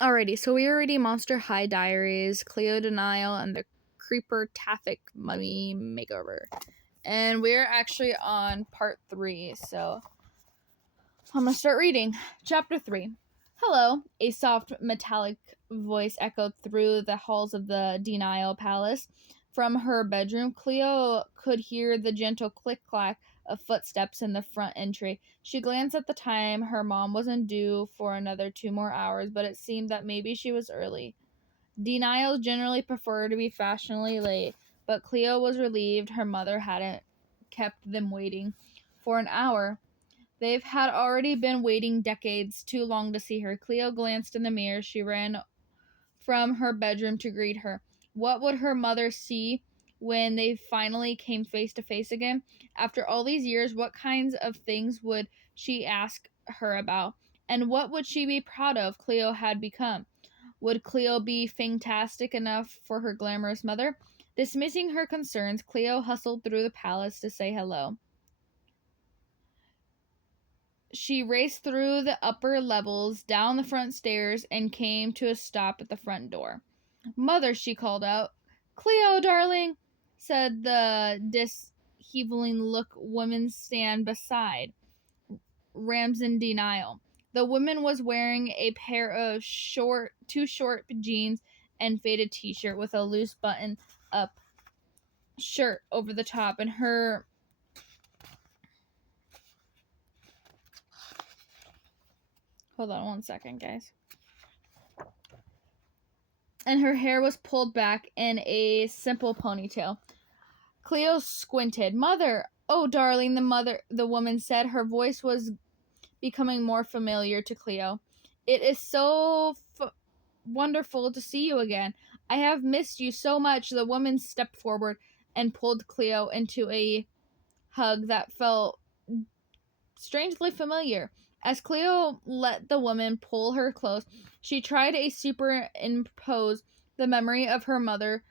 Alrighty, so we are reading Monster High Diaries, Cleo Nile, and the Creeperific Mummy Makeover. And we're actually on part 3, so I'm gonna start reading. Chapter 3. Hello, a soft metallic voice echoed through the halls of the Nile Palace. From her bedroom, Cleo could hear the gentle click-clack of footsteps in the front entry. She glanced at the time. Her mom wasn't due for another 2 more hours, but it seemed that maybe she was early. Denials generally prefer to be fashionably late, but Cleo was relieved her mother hadn't kept them waiting for an hour. They've had already been waiting decades, too long to see her. Cleo glanced in the mirror. She ran from her bedroom to greet her. What would her mother see when they finally came face to face again? After all these years, what kinds of things would she ask her about? And what would she be proud of Cleo had become? Would Cleo be fantastic enough for her glamorous mother? Dismissing her concerns, Cleo hustled through the palace to say hello. She raced through the upper levels, down the front stairs, and came to a stop at the front door. Mother, she called out. Cleo, darling, said the disheveling look woman stand beside Ramson Nile. The woman was wearing a pair of too short jeans and faded t-shirt with a loose button up shirt over the top, and her hold on one second, guys. And her hair was pulled back in a simple ponytail. Cleo squinted. Mother, oh darling, the woman said. Her voice was becoming more familiar to Cleo. It is so wonderful to see you again. I have missed you so much. The woman stepped forward and pulled Cleo into a hug that felt strangely familiar. As Cleo let the woman pull her close, she tried to superimpose the memory of her mother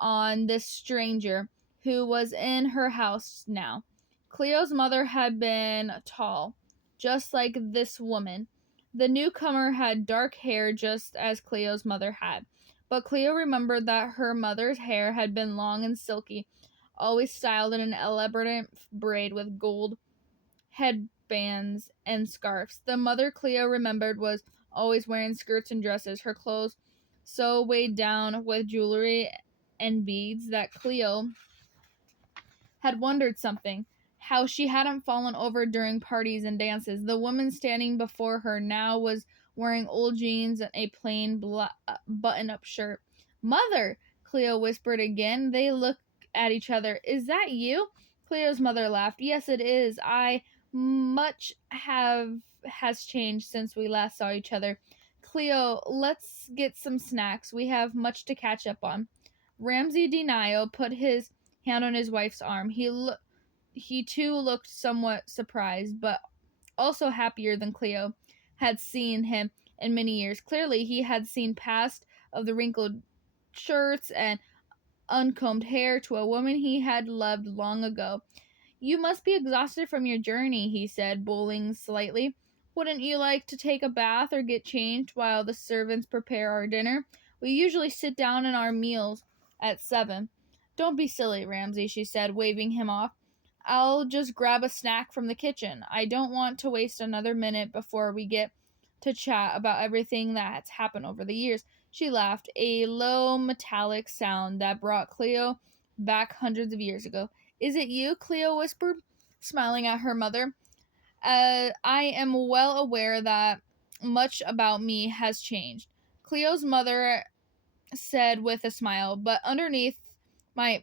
on this stranger who was in her house now. Cleo's mother had been tall, just like this woman. The newcomer had dark hair just as Cleo's mother had. But Cleo remembered that her mother's hair had been long and silky, always styled in an elaborate braid with gold headbands and scarves. The mother Cleo remembered was always wearing skirts and dresses, her clothes so weighed down with jewelry and beads that Cleo had wondered something, how she hadn't fallen over during parties and dances. The woman standing before her now was wearing old jeans and a plain button-up shirt. Mother, Cleo whispered again. They looked at each other. Is that you? Cleo's mother laughed. Yes, it is. Much has changed since we last saw each other. Cleo, let's get some snacks. We have much to catch up on. Ramsay Denio put his hand on his wife's arm. He too looked somewhat surprised, but also happier than Cleo had seen him in many years. Clearly, he had seen past of the wrinkled shirts and uncombed hair to a woman he had loved long ago. You must be exhausted from your journey, he said, bowing slightly. Wouldn't you like to take a bath or get changed while the servants prepare our dinner? We usually sit down in our meals at 7. Don't be silly, Ramsay, she said, waving him off. I'll just grab a snack from the kitchen. I don't want to waste another minute before we get to chat about everything that's happened over the years. She laughed, a low metallic sound that brought Cleo back hundreds of years ago. Is it you? Cleo whispered, smiling at her mother. I am well aware that much about me has changed, Cleo's mother said with a smile, but underneath my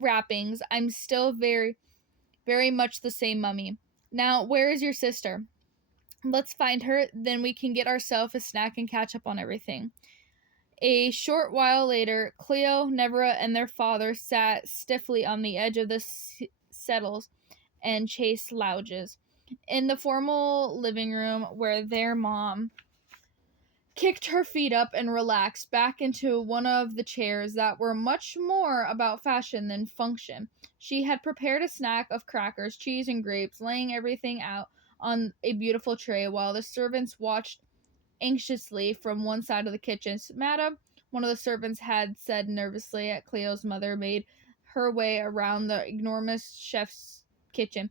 wrappings, I'm still very, very much the same mummy. Now, where is your sister? Let's find her, then we can get ourselves a snack and catch up on everything. A short while later, Cleo, Nevera, and their father sat stiffly on the edge of the settles and chased lounges. In the formal living room where their mom kicked her feet up and relaxed back into one of the chairs that were much more about fashion than function. She had prepared a snack of crackers, cheese, and grapes, laying everything out on a beautiful tray while the servants watched anxiously from one side of the kitchen. "Madam," one of the servants had said nervously as Cleo's mother made her way around the enormous chef's kitchen.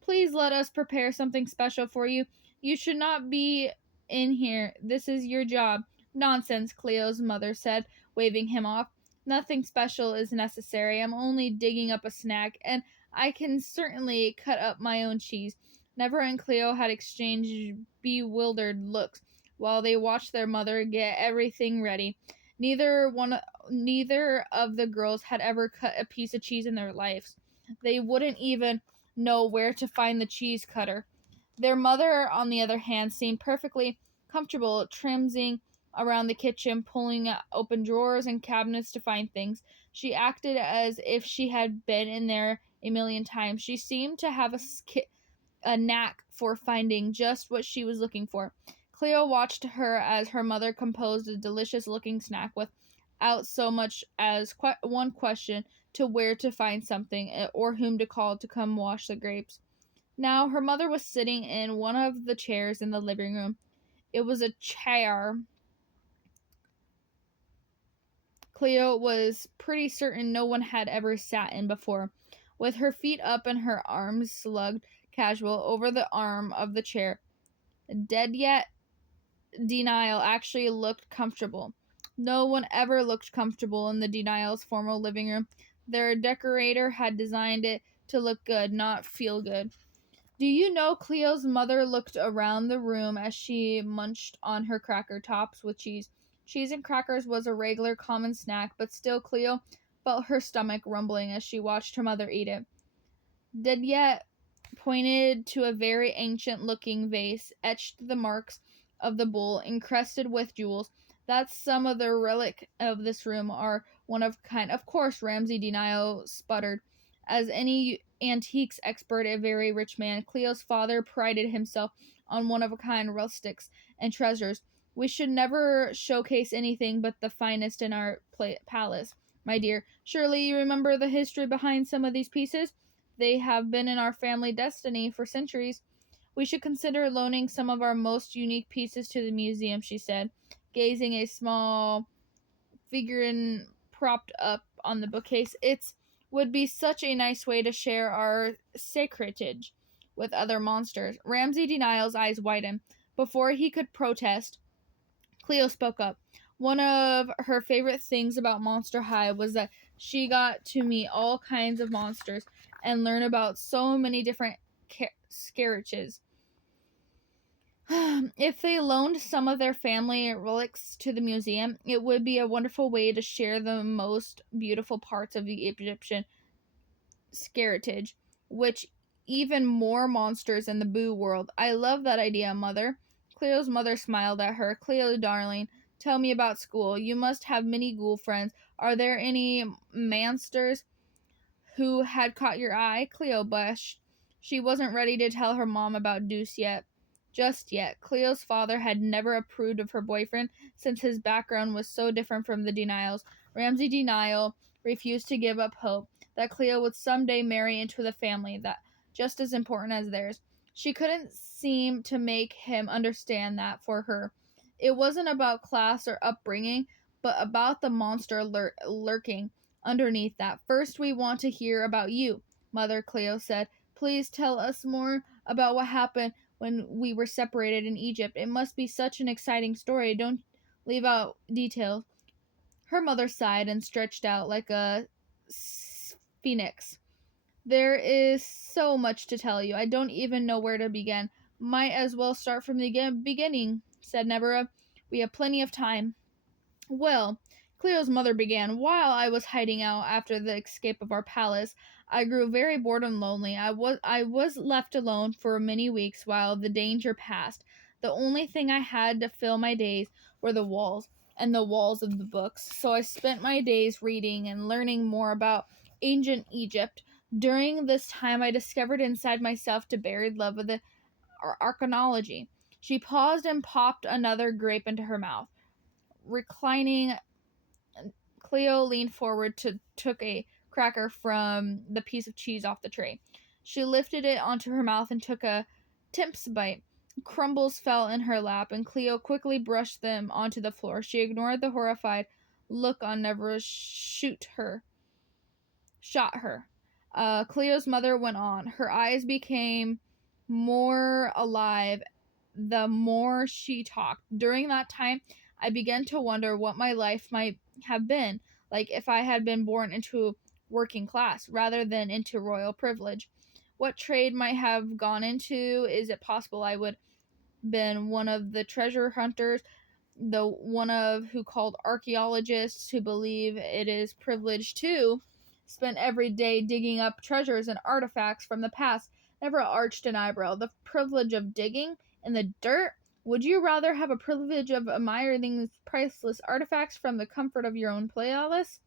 "Please let us prepare something special for you. You should not be in here. This is your job." "Nonsense," Cleo's mother said, waving him off. "Nothing special is necessary. I'm only digging up a snack, and I can certainly cut up my own cheese." Never and Cleo had exchanged bewildered looks while they watched their mother get everything ready. Neither of the girls had ever cut a piece of cheese in their lives. They wouldn't even know where to find the cheese cutter. Their mother, on the other hand, seemed perfectly comfortable trimsing around the kitchen, pulling open drawers and cabinets to find things. She acted as if she had been in there a million times. She seemed to have a knack for finding just what she was looking for. Cleo watched her as her mother composed a delicious looking snack without so much as one question to where to find something or whom to call to come wash the grapes. Now her mother was sitting in one of the chairs in the living room. It was a chair Cleo was pretty certain no one had ever sat in before. With her feet up and her arms slugged casual over the arm of the chair, dead yet Denial actually looked comfortable. No one ever looked comfortable in the Denial's formal living room. Their decorator had designed it to look good, not feel good. Do you know Cleo's mother looked around the room as she munched on her cracker tops with cheese. Cheese and crackers was a regular common snack, but still Cleo felt her stomach rumbling as she watched her mother eat it. Dedyet pointed to a very ancient looking vase, etched the marks of the bull, encrusted with jewels. "That's some of the relic of this room are one of kind." "Of course," Ramsay Denial sputtered. As any antiques expert, a very rich man, Cleo's father prided himself on one of a kind rustics and treasures. "We should never showcase anything but the finest in our palace, my dear. Surely you remember the history behind some of these pieces? They have been in our family destiny for centuries." "We should consider loaning some of our most unique pieces to the museum," she said, gazing a small figurine propped up on the bookcase. "It would be such a nice way to share our sacredage with other monsters." Ramsay Denial's eyes widened. Before he could protest, Cleo spoke up. One of her favorite things about Monster High was that she got to meet all kinds of monsters and learn about so many different scaritches. If they loaned some of their family relics to the museum, it would be a wonderful way to share the most beautiful parts of the Egyptian scarittage, which even more monsters in the Boo world. "I love that idea, Mother." Cleo's mother smiled at her. "Cleo, darling, tell me about school. You must have many ghoul friends. Are there any monsters who had caught your eye?" Cleo blushed. She wasn't ready to tell her mom about Deuce just yet. Cleo's father had never approved of her boyfriend since his background was so different from the Denial's. Ramsay Denial refused to give up hope that Cleo would someday marry into the family that just as important as theirs. She couldn't seem to make him understand that for her. It wasn't about class or upbringing, but about the monster lurking underneath that. "First, we want to hear about you," Mother Cleo said. "Please tell us more about what happened when we were separated in Egypt. It must be such an exciting story. Don't leave out details." Her mother sighed and stretched out like a phoenix. "There is so much to tell you. I don't even know where to begin." "Might as well start from the beginning," said Nebera. "We have plenty of time." "Well," Cleo's mother began, "while I was hiding out after the escape of our palace, I grew very bored and lonely. I was left alone for many weeks while the danger passed. The only thing I had to fill my days were the walls and the walls of the books. So I spent my days reading and learning more about ancient Egypt. During this time, I discovered inside myself a buried love of the archaeology." She paused and popped another grape into her mouth. Reclining, Cleo leaned forward to took a cracker from the piece of cheese off the tray. She lifted it onto her mouth and took a timp's bite. crumbles fell in her lap, and Cleo quickly brushed them onto the floor. She ignored the horrified look on Nevera's shot her. Cleo's mother went on. Her eyes became more alive the more she talked. During that time, I began to wonder what my life might have been like if I had been born into working class rather than into royal privilege. What trade might have gone into? Is it possible I would been one of the treasure hunters, the one of who called archaeologists who believe it is privileged to spend every day digging up treasures and artifacts from the past, never arched an eyebrow. The privilege of digging in the dirt? Would you rather have a privilege of admiring these priceless artifacts from the comfort of your own palace?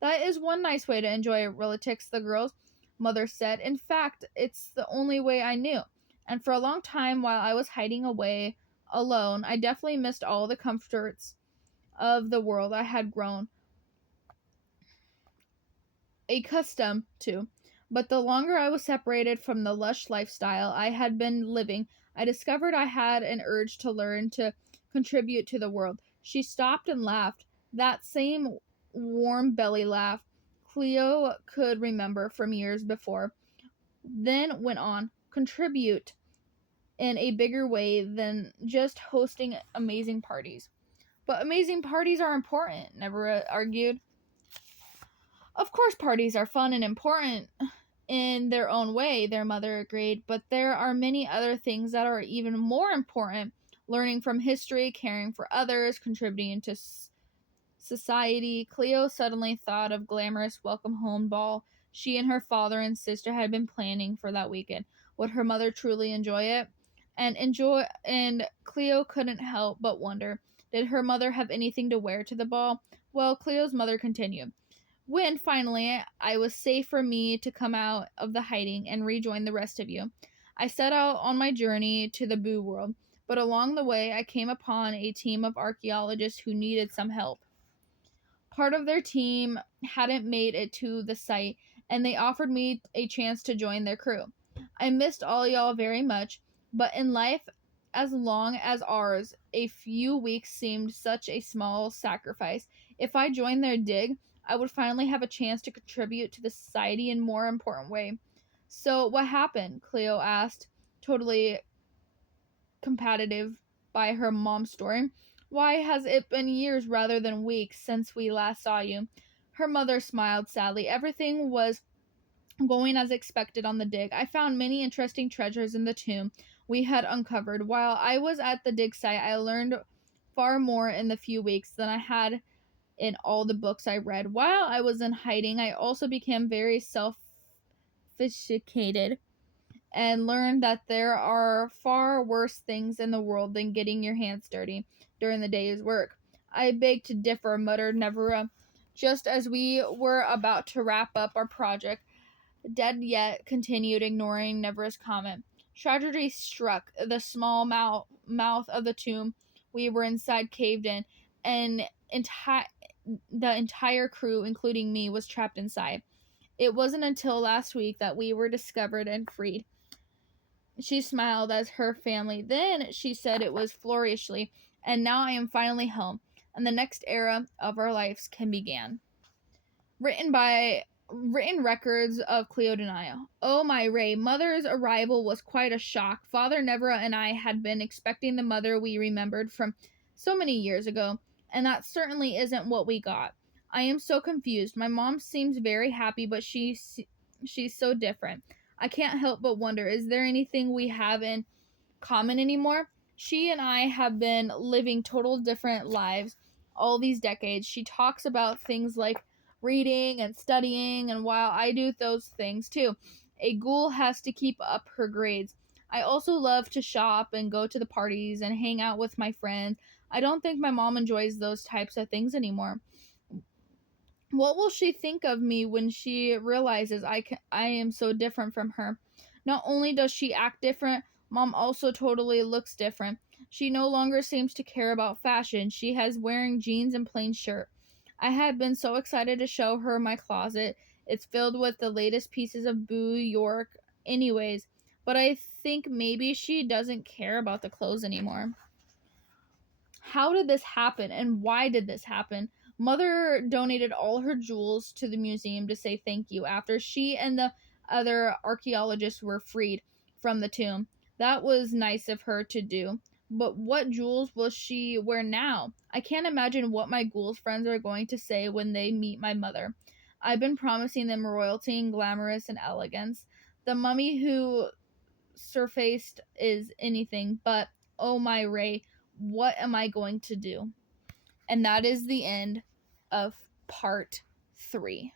That is one nice way to enjoy Relatics, the girl's mother said. In fact, it's the only way I knew. And for a long time, while I was hiding away alone, I definitely missed all the comforts of the world I had grown accustomed to. But the longer I was separated from the lush lifestyle I had been living, I discovered I had an urge to learn to contribute to the world. She stopped and laughed. That same warm belly laugh Cleo could remember from years before. Then went on, contribute in a bigger way than just hosting amazing parties. But amazing parties are important, Never argued. Of course, parties are fun and important in their own way, their mother agreed, but there are many other things that are even more important. Learning from history, caring for others, contributing to society. Cleo suddenly thought of glamorous welcome home ball she and her father and sister had been planning for that weekend. Would her mother truly enjoy it? And Cleo couldn't help but wonder, did her mother have anything to wear to the ball? Well, Cleo's mother continued. When finally I was safe for me to come out of the hiding and rejoin the rest of you, I set out on my journey to the Boo world. But along the way, I came upon a team of archaeologists who needed some help. Part of their team hadn't made it to the site, and they offered me a chance to join their crew. I missed all y'all very much, but in life as long as ours, a few weeks seemed such a small sacrifice. If I joined their dig, I would finally have a chance to contribute to the society in a more important way. So, what happened? Cleo asked, totally competitive by her mom's story. Why has it been years rather than weeks since we last saw you? Her mother smiled sadly. Everything was going as expected on the dig. I found many interesting treasures in the tomb we had uncovered. While I was at the dig site, I learned far more in the few weeks than I had in all the books I read. While I was in hiding, I also became very sophisticated and learned that there are far worse things in the world than getting your hands dirty during the day's work. I beg to differ, muttered Nevera, just as we were about to wrap up our project. Dead yet continued, ignoring Nevera's comment. Tragedy struck. The small mouth of the tomb we were inside caved in, and the entire crew, including me, was trapped inside. It wasn't until last week that we were discovered and freed. She smiled as her family. Then she said it was flourishly, and now I am finally home, and the next era of our lives can begin. Written records of Cleo de Nile. Oh my Ray, Mother's arrival was quite a shock. Father Nevera and I had been expecting the mother we remembered from so many years ago, and that certainly isn't what we got. I am so confused. My mom seems very happy, but she's so different. I can't help but wonder, is there anything we have in common anymore? She and I have been living total different lives all these decades. She talks about things like reading and studying, and while I do those things too, a ghoul has to keep up her grades. I also love to shop and go to the parties and hang out with my friends. I don't think my mom enjoys those types of things anymore. What will she think of me when she realizes I am so different from her? Not only does she act different, Mom also totally looks different. She no longer seems to care about fashion. She has wearing jeans and plain shirt. I had been so excited to show her my closet. It's filled with the latest pieces of Boo York anyways, but I think maybe she doesn't care about the clothes anymore. How did this happen, and why did this happen? Mother donated all her jewels to the museum to say thank you after she and the other archaeologists were freed from the tomb. That was nice of her to do. But what jewels will she wear now? I can't imagine what my ghouls friends are going to say when they meet my mother. I've been promising them royalty and glamorous and elegance. The mummy who surfaced is anything but. Oh my Ray, what am I going to do? And that is the end of part 3.